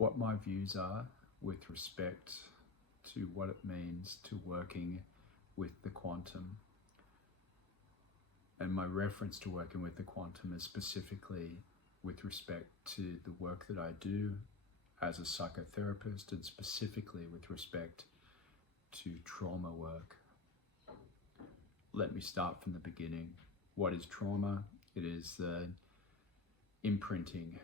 what my views are with respect to what it means to working with the quantum. And my reference to working with the quantum is specifically with respect to the work that I do as a psychotherapist, and specifically with respect to trauma work. Let me start from the beginning. What is trauma? It is the imprinting,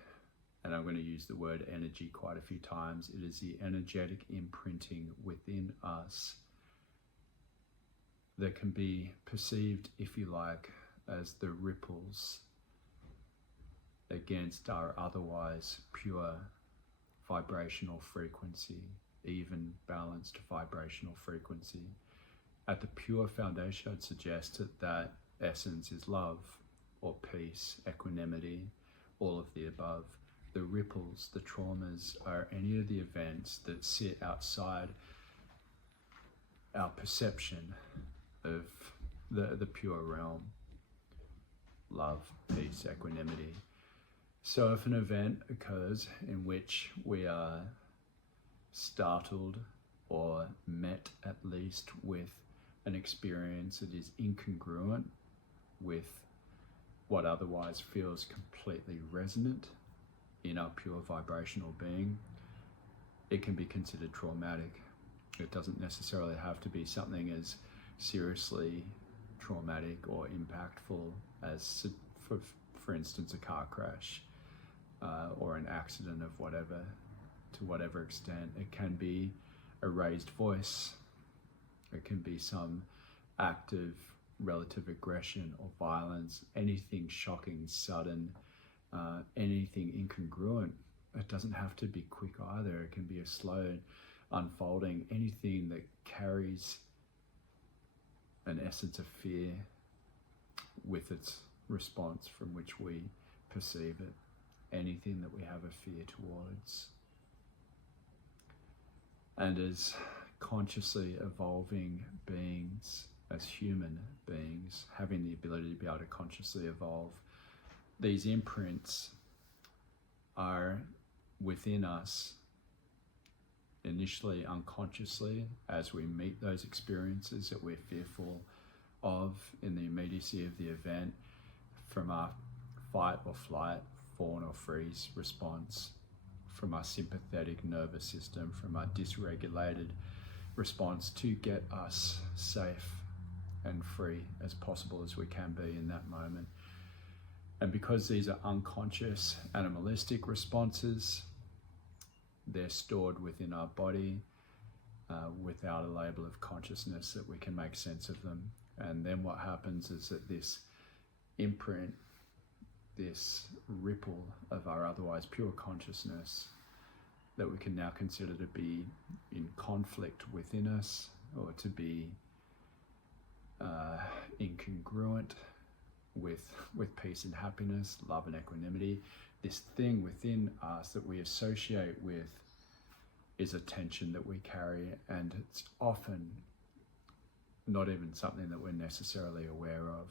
and I'm going to use the word energy quite a few times. It is the energetic imprinting within us that can be perceived, if you like, as the ripples against our otherwise pure vibrational frequency, even balanced vibrational frequency. At the pure foundation, I'd suggest that essence is love or peace, equanimity, all of the above. The ripples, the traumas, are any of the events that sit outside our perception of the pure realm. Love, peace, equanimity. So if an event occurs in which we are startled or met at least with an experience that is incongruent with what otherwise feels completely resonant in our pure vibrational being, it can be considered traumatic. It doesn't necessarily have to be something as seriously traumatic or impactful as, for instance, a car crash or an accident of whatever, to whatever extent. It can be a raised voice. It can be some act of relative aggression or violence, anything shocking, sudden, anything incongruent. It doesn't have to be quick either. It can be a slow unfolding, anything that carries an essence of fear with its response from which we perceive it, anything that we have a fear towards. And as consciously evolving beings, as human beings, having the ability to be able to consciously evolve, these imprints are within us initially unconsciously as we meet those experiences that we're fearful of in the immediacy of the event, from our fight or flight, fawn or freeze response, from our sympathetic nervous system, from our dysregulated response, to get us safe and free as possible as we can be in that moment. And because these are unconscious animalistic responses, they're stored within our body without a label of consciousness that we can make sense of them. And then what happens is that this imprint, this ripple of our otherwise pure consciousness that we can now consider to be in conflict within us, or to be incongruent with peace and happiness, love and equanimity, this thing within us that we associate with is a tension that we carry, and it's often not even something that we're necessarily aware of.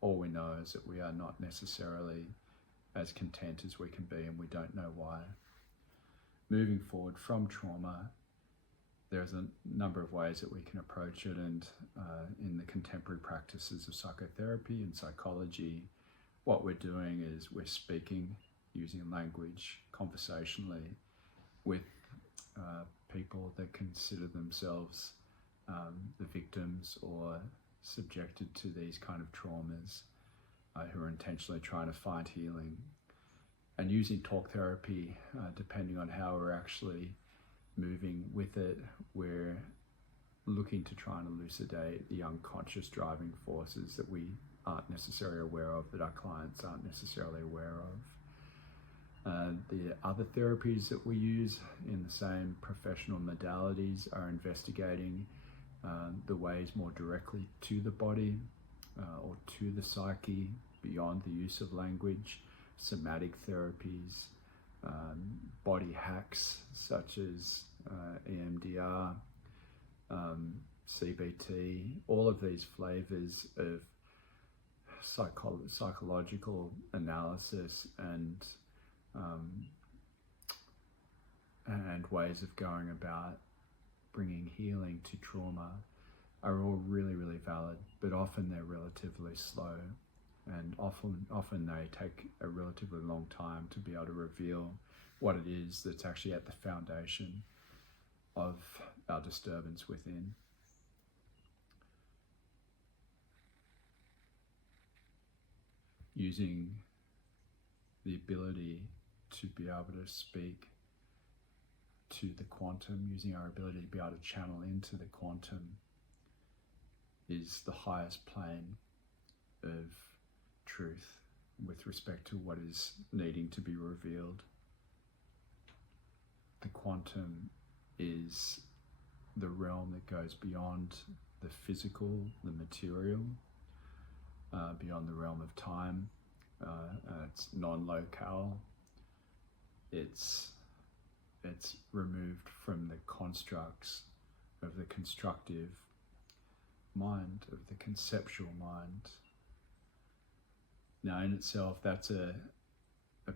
All we know is that we are not necessarily as content as we can be, and we don't know why. Moving forward from trauma, there's a number of ways that we can approach it, and in the contemporary practices of psychotherapy and psychology, what we're doing is we're speaking using language conversationally with people that consider themselves the victims or subjected to these kind of traumas, who are intentionally trying to find healing. And using talk therapy, depending on how we're actually moving with it, we're looking to try and elucidate the unconscious driving forces that we aren't necessarily aware of, that our clients aren't necessarily aware of. The other therapies that we use in the same professional modalities are investigating the ways more directly to the body or to the psyche beyond the use of language, somatic therapies, body hacks such as EMDR, CBT, all of these flavors of psychological analysis and and ways of going about bringing healing to trauma are all really, really valid, but often they're relatively slow, and often they take a relatively long time to be able to reveal what it is that's actually at the foundation of our disturbance within. Using the ability to be able to speak to the quantum, using our ability to be able to channel into the quantum, is the highest plane of truth with respect to what is needing to be revealed. The quantum is the realm that goes beyond the physical, the material, beyond the realm of time. It's non-locale. It's removed from the constructs of the constructive mind, of the conceptual mind. Now, in itself, that's a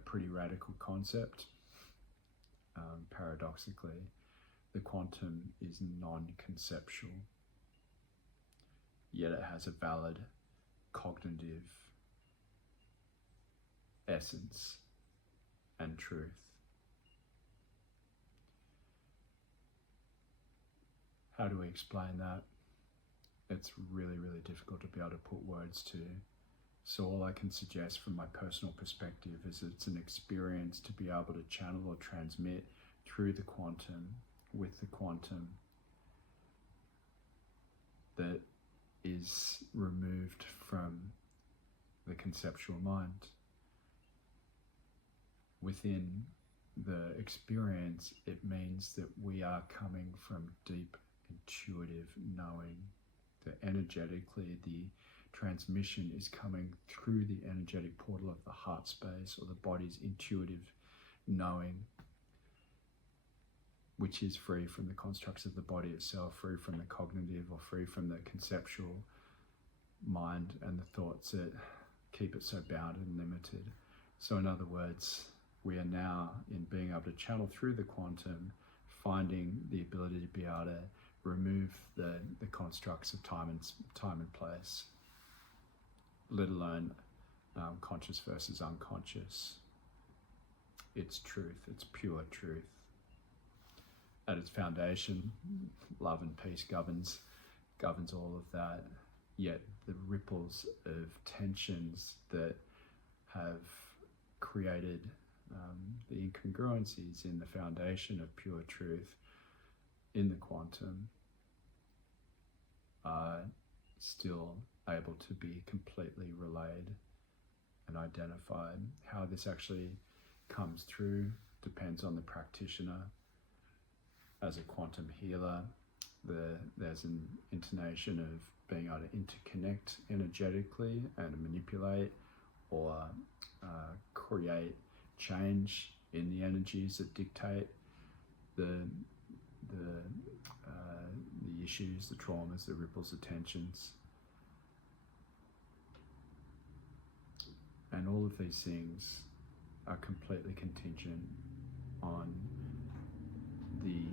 pretty radical concept. Paradoxically, the quantum is non-conceptual, yet it has a valid cognitive essence and truth. How do we explain that? It's really, really difficult to be able to put words to. So all I can suggest from my personal perspective is it's an experience to be able to channel or transmit through the quantum, with the quantum, that is removed from the conceptual mind. Within the experience, it means that we are coming from deep intuitive knowing, that energetically the transmission is coming through the energetic portal of the heart space, or the body's intuitive knowing, which is free from the constructs of the body itself, free from the cognitive or free from the conceptual mind and the thoughts that keep it so bound and limited. So in other words, we are now, in being able to channel through the quantum, finding the ability to be able to remove the constructs of time and place, let alone conscious versus unconscious. It's truth, it's pure truth. At its foundation, love and peace governs all of that, yet the ripples of tensions that have created the incongruencies in the foundation of pure truth in the quantum are still able to be completely relayed and identified. How this actually comes through depends on the practitioner. As a quantum healer, there's an intonation of being able to interconnect energetically and manipulate or create change in the energies that dictate the issues, the traumas, the ripples, the tensions. And all of these things are completely contingent on the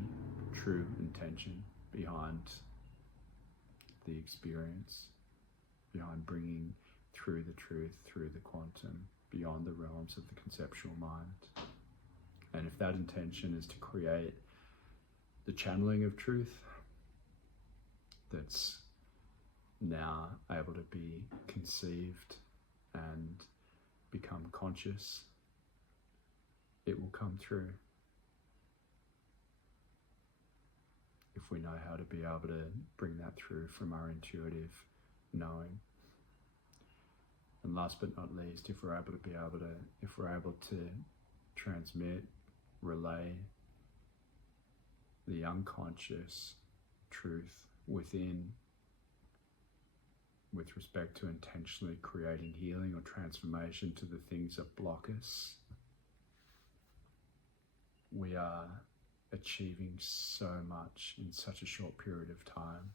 true intention behind the experience, behind bringing through the truth, through the quantum, beyond the realms of the conceptual mind. And if that intention is to create the channeling of truth that's now able to be conceived and become conscious, it will come through. If we know how to be able to bring that through from our intuitive knowing. And last but not least, if we're able to transmit, relay the unconscious truth within, with respect to intentionally creating healing or transformation to the things that block us, we are achieving so much in such a short period of time.